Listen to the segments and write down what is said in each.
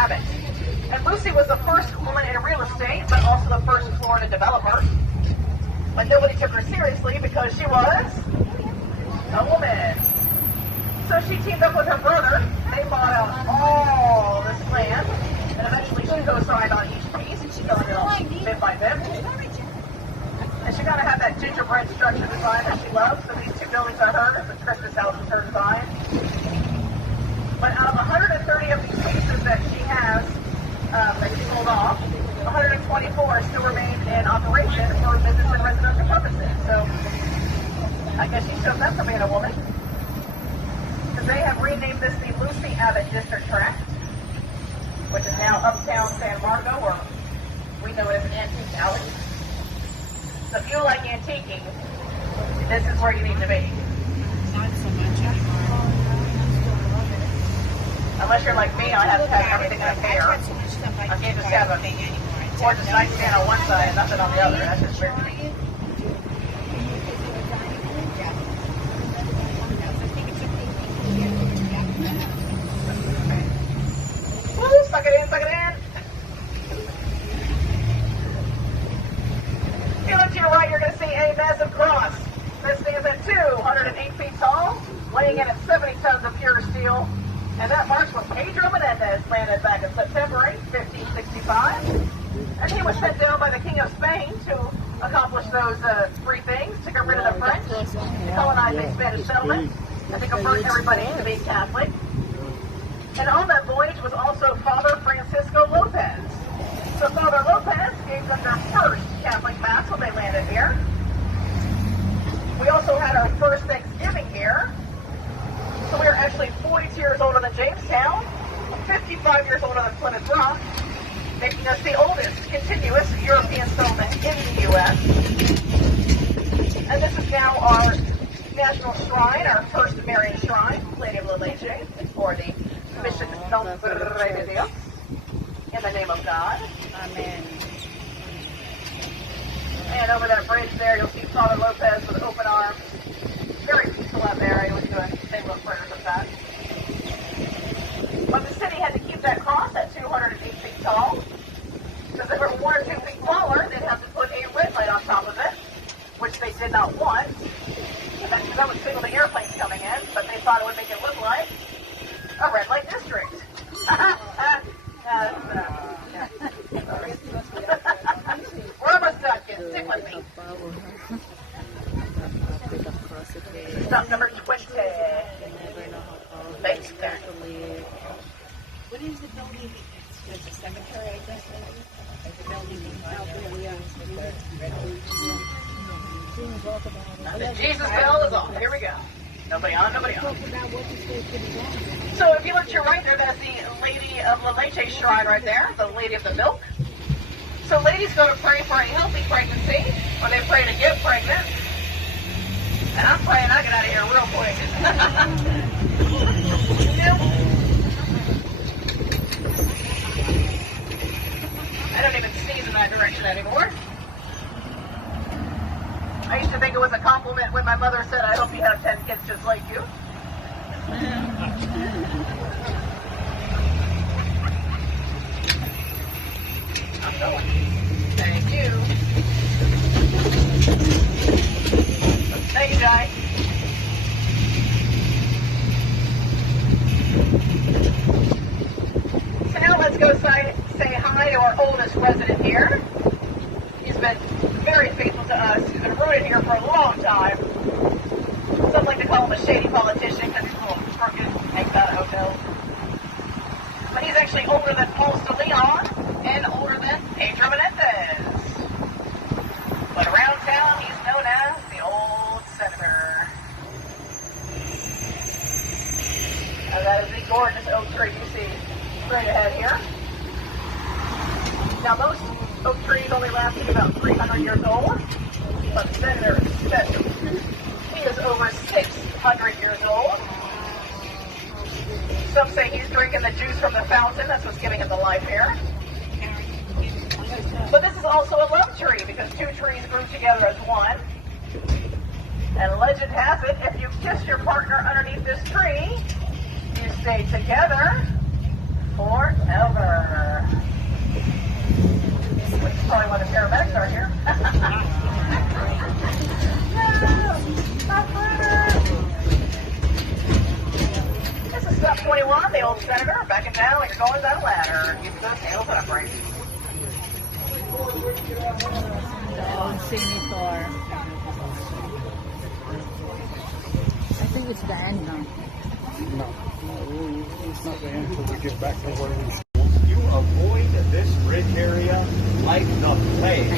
Abbott. And Lucy was the first woman in real estate, but also the first Florida developer. But nobody took her seriously because she was a woman. So she teamed up with her brother. They bought out all this land, and eventually she co-signed on each piece, selling it all bit by bit. And she kind of had that gingerbread structure design that she loves. So these two buildings are hers. The Christmas house is her design. But out of 130 of these pieces that she has, that she sold off, 124 still remain in operation for business and residential purposes. So I guess she shows up for being a woman. Because they have renamed this the Lucy Abbott District Tract, which is now Uptown San Marco, or we know it as Antique Alley. So if you like antiquing, this is where you need to be. Not so much. Unless you're like me, I have to have everything in a pair. I can't just have a gorgeous nightstand on one side and nothing on the other. That's just weird. Woo, suck it in, suck it in. If you look to your right, you're going to see a massive cross. This stands at 208 feet tall, weighing in at 70 tons of pure steel. And that marks when Pedro Menendez landed back in September 8, 1565. And he was sent down by the King of Spain to accomplish those three things: to get rid of the French, to colonize a Spanish settlement, and to convert everybody to be Catholic. And on that voyage was also Father Francisco Lopez. So Father Lopez gave them their first Catholic Mass when they landed here. We also had our first Thanksgiving here. So we are actually 42 years older than Jamestown, 55 years older than Plymouth Rock, making us the oldest continuous European settlement in the U.S. And this is now our national shrine, our first Marian shrine, Lady of La Leche, for the Mission Nombre de Dios, in the name of God. Amen. And over that bridge there, you'll see Father Lopez with open arms. Very peaceful out there. He was doing same little prayers of that. But the city had to keep that cross at 208 feet tall. Because if it were 1 or 2 feet taller, they'd have to put a red light on top of it, which they did not want. And that would signal the airplanes coming in, but they thought it would make it look like a red light district. Sorry. We're almost done, kids. Stick with me. Stop number 20. Thanks, Karen. What is the building? It's a cemetery, I guess. It's a building out there. The Jesus bell is on. Here we go. Nobody on, nobody on. So if you look to your right there, that's the Lady of La Leche shrine right there, the Lady of the Milk. So ladies go to pray for a healthy pregnancy, or they pray to get pregnant. And I'm praying I get out of here real quick. I don't even sneeze in that direction anymore. I used to think it was a compliment when my mother said, "I hope you have 10 kids just like you." I'm going. Thank you. Thank you, Jai. So now let's go say hi to our oldest resident here. He's been very faithful to us. He's been rooted here for a long time. Some like to call him a shady politician because he's a little crooked, hangs out at hotels. But he's actually older than Paul de Leon and older than Pedro Menendez. But around town, he's known as the Old Senator. And that is the gorgeous oak tree you see straight ahead here. Now, most oak trees only last about 300 years old, but the Senator is special. He is over 600 years old. Some say he's drinking the juice from the fountain. That's what's giving him the life here. But this is also a love tree because two trees grew together as one. And legend has it, if you kiss your partner underneath this tree, you stay together forever. Which is probably why the paramedics are here. No, not forever. This is step 21, the old senator, backing down like you're going down a ladder. Keep those handles upright. Old senator. I think it's the end now. No, it's not the end until we get back to where we should. You avoid this bridge area like the plague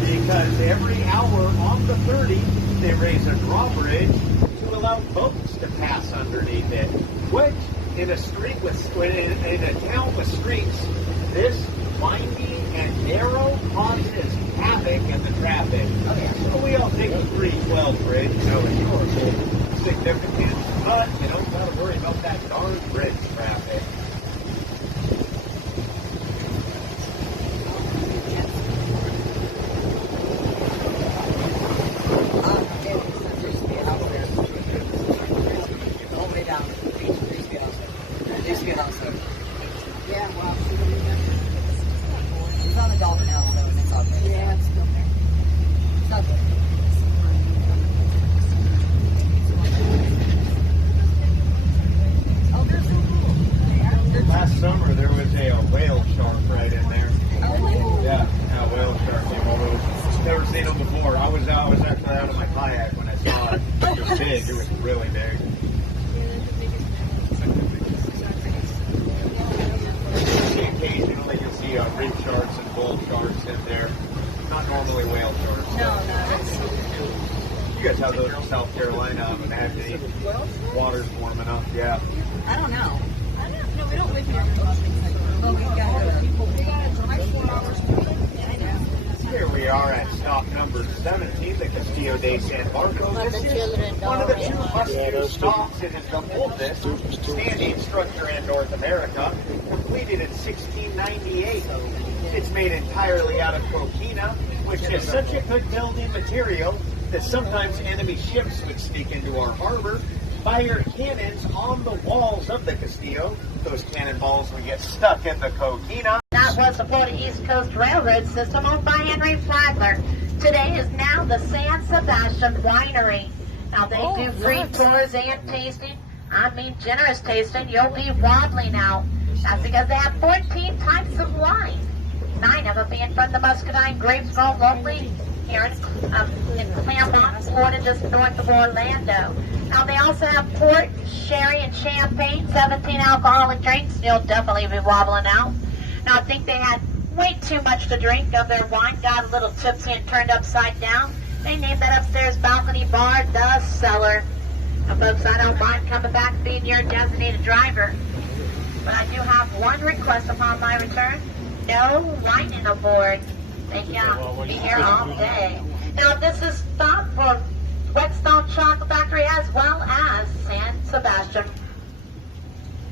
because every hour on the 30 they raise a drawbridge to allow boats to pass underneath it. Which in a street in a town with streets, this windy and narrow causes havoc in the traffic. So we all take the 312 bridge, it's yours significant, but you don't gotta worry about that darn bridge traffic. Yeah, well, it's on the Dolphin now, so it's all good. Yeah, it's still there. It's all good. Oh, they're so cool. Last summer there was a whale shark right in there. Oh, Yeah, a whale shark came over. Never seen them before. I was actually out of my kayak when I saw it. It was big. It was really big. Occasionally you'll see reef sharks and bull sharks in there. Not normally whale sharks. no, that's You guys have those in South Carolina, I imagine. Water's warm enough, yeah. I don't know. No, we don't live here. Well, we got a drive 4 hours. I know. Here we are at stop number 17, the Castillo de San Marcos. This is one of the two must-do stops. It is the oldest standing structure in North America, completed in 1698. It's made entirely out of coquina, which is such a good building material that sometimes enemy ships would sneak into our harbor, fire cannons on the walls of the Castillo. Those cannonballs would get stuck in the coquina. That was the Florida East Coast Railroad system owned by Henry Flagler. Today is now the San Sebastian Winery. Now they do free tours and tasting. I mean generous tasting. You'll be wobbling out. That's because they have 14 types of wine. 9 of them being from the Muscadine grapes grown locally here in Claremont, Florida, just north of Orlando. Now they also have port, sherry, and champagne, 17 alcoholic drinks. You'll definitely be wobbling out. Now I think they had way too much to drink of their wine, got a little tipsy and turned upside down. They named that upstairs balcony bar The Cellar. Now folks, I don't mind coming back and being your designated driver, but I do have one request upon my return. No whining aboard. They can't be here all day. Now this is stop for Whetstone Chocolate Factory as well as San Sebastian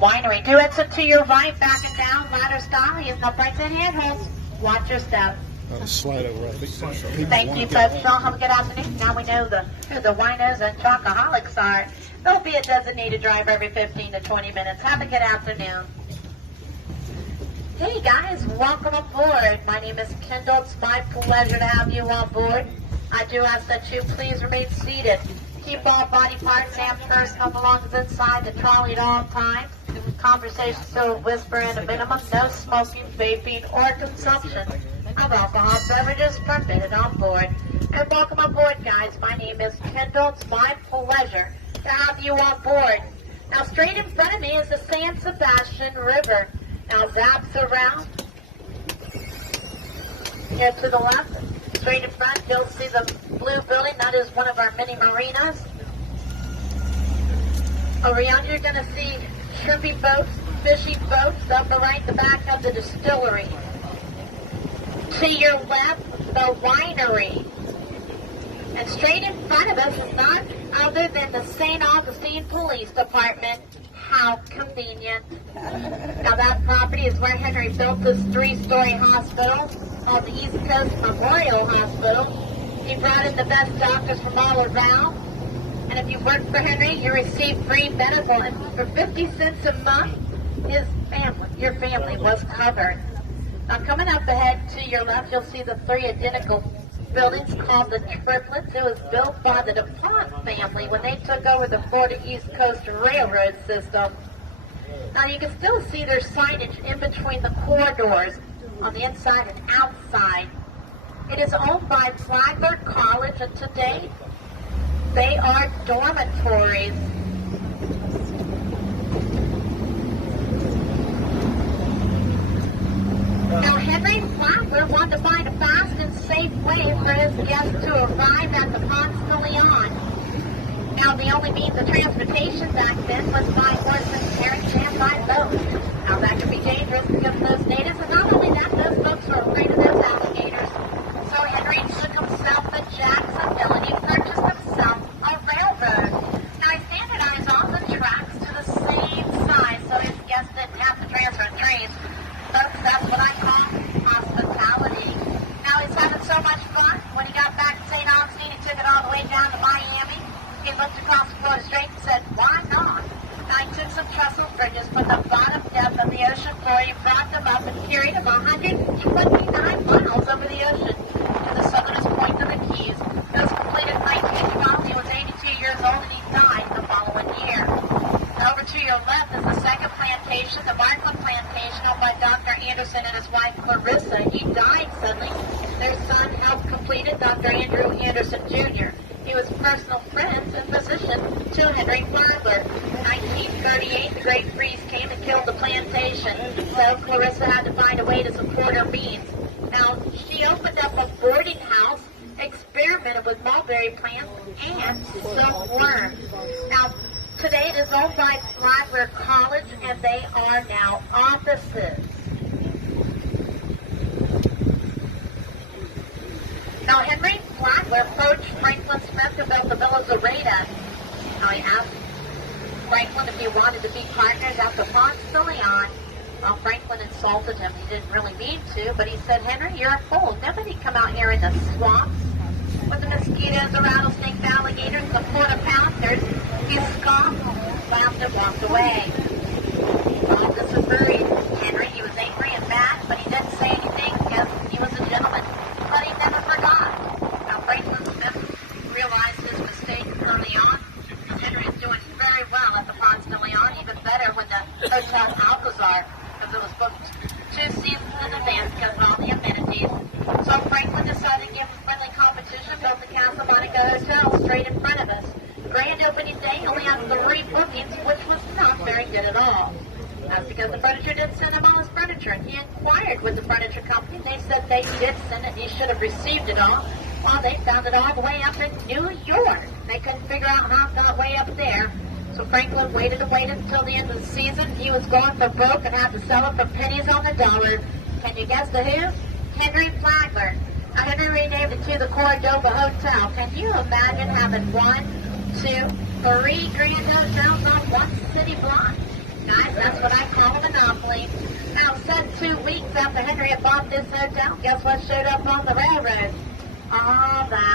Winery. Do exit to your right, backing down, ladder style, using uprights and handholds. Watch your step. Slide over, I think. Thank you, folks. Y'all have a good afternoon. Now we know who the winos and chocoholics are. There'll be a designated driver every 15 to 20 minutes. Have a good afternoon. Hey guys, welcome aboard. My name is Kendall. It's my pleasure to have you on board. I do ask that you please remain seated. Keep all body parts and personal belongings inside the trolley at all times. Conversations to a whisper and a minimum. No smoking, vaping, or consumption of alcohol beverages permitted on board. And welcome aboard, guys. My name is Kendall. It's my pleasure to have you on board. Now, straight in front of me is the San Sebastian River. Now, zaps around. Here to the left, straight in front, you'll see the blue building. That is one of our mini marinas. Around, you're going to see shrimping boats, fishing boats up right the back of the distillery. To your left, the winery. And straight in front of us is not other than the St. Augustine Police Department. How convenient. Now that property is where Henry built this 3-story hospital called the East Coast Memorial Hospital. He brought in the best doctors from all around. And if you work for Henry, you receive free medical. And for 50 cents a month, his your family was covered. Now coming up ahead to your left, you'll see the three identical buildings called the Triplets. It was built by the DuPont family when they took over the Florida East Coast Railroad system. Now you can still see their signage in between the corridors on the inside and outside. It is owned by Flagler College, and today they are dormitories. Now, Henry Flagler wanted to find a fast and safe way for his guests to arrive at the Ponce de Leon. Now, the only means of transportation back then was by horse and carriage and by boat. Now, that could be dangerous because those natives, and not only that, those folks were afraid of those alligators. So Henry took himself to Jacksonville, and he purchased himself a railroad. Now, he standardized all the tracks to the same size, so his guests didn't have to transfer trains. Folks, that's what I call hospitality. Now, he's having so much fun. When he got back to St. Augustine, he took it all the way down to Miami. He looked across the Florida Strait and said, why not? Now, he took some trestle bridges from the bottom depth of the ocean floor. He brought them up and carried them 129 miles over the ocean to the southernest point of the Keys. It was completed in 1912. He was 82 years old and he died the following year. Now, over to your left is the second plantation, the Barclay plantation, owned by Dr. Anderson and his wife Clarissa. He died suddenly. Their son helped complete it, Dr. Andrew Anderson Jr. He was personal friends and physician to Henry Flagler. In 1938, the Great Freeze came and killed the plantation, so Clarissa had to find a way to support her means. Now, she opened up a boarding house, experimented with mulberry plants, and silkworm. Now, today it is owned by Flagler College, and they are now offices. Now, Henry Flagler approached Franklin Smith to build the Villa Zareta. Now, he asked Franklin if he wanted to be partners at the Ponce de Leon. Well, Franklin insulted him. He didn't really mean to, but he said, Henry, you're a fool. Nobody come out here in the swamps with the mosquitoes, the rattlesnakes, the alligators, the Florida panthers. He scoffed, laughed, and walked away. Well, this was very Henry. He was angry and mad, but he didn't say anything because he was a gentleman. But he never forgot. Now, Franklin Smith realized his mistake early on. Henry is doing very well at the Ponce de Leon, even better with the Hotel Alcazar, because it was booked 2 seasons in advance because of all the amenities. So Franklin decided to give a friendly competition, built the Casa Monica Hotel straight in front of us. Grand opening day only had 3 bookings, which was not very good at all. That's because the furniture didn't send him all his furniture. He inquired with the furniture company. They said they did send it. He should have received it all. Well, they found it all the way up in New York. They couldn't figure out how it got way up there. So Franklin waited and waited until the end of the season. He was going for broke and had to sell it for pennies on the dollar. Can you guess the who? Henry Flagler. Now, Henry renamed it to the Cordova Hotel. Can you imagine having 1, 2, 3 grand hotels on one city block? Guys, that's what I call a monopoly. Now, said 2 weeks after Henry had bought this hotel, guess what showed up on the railroad? All that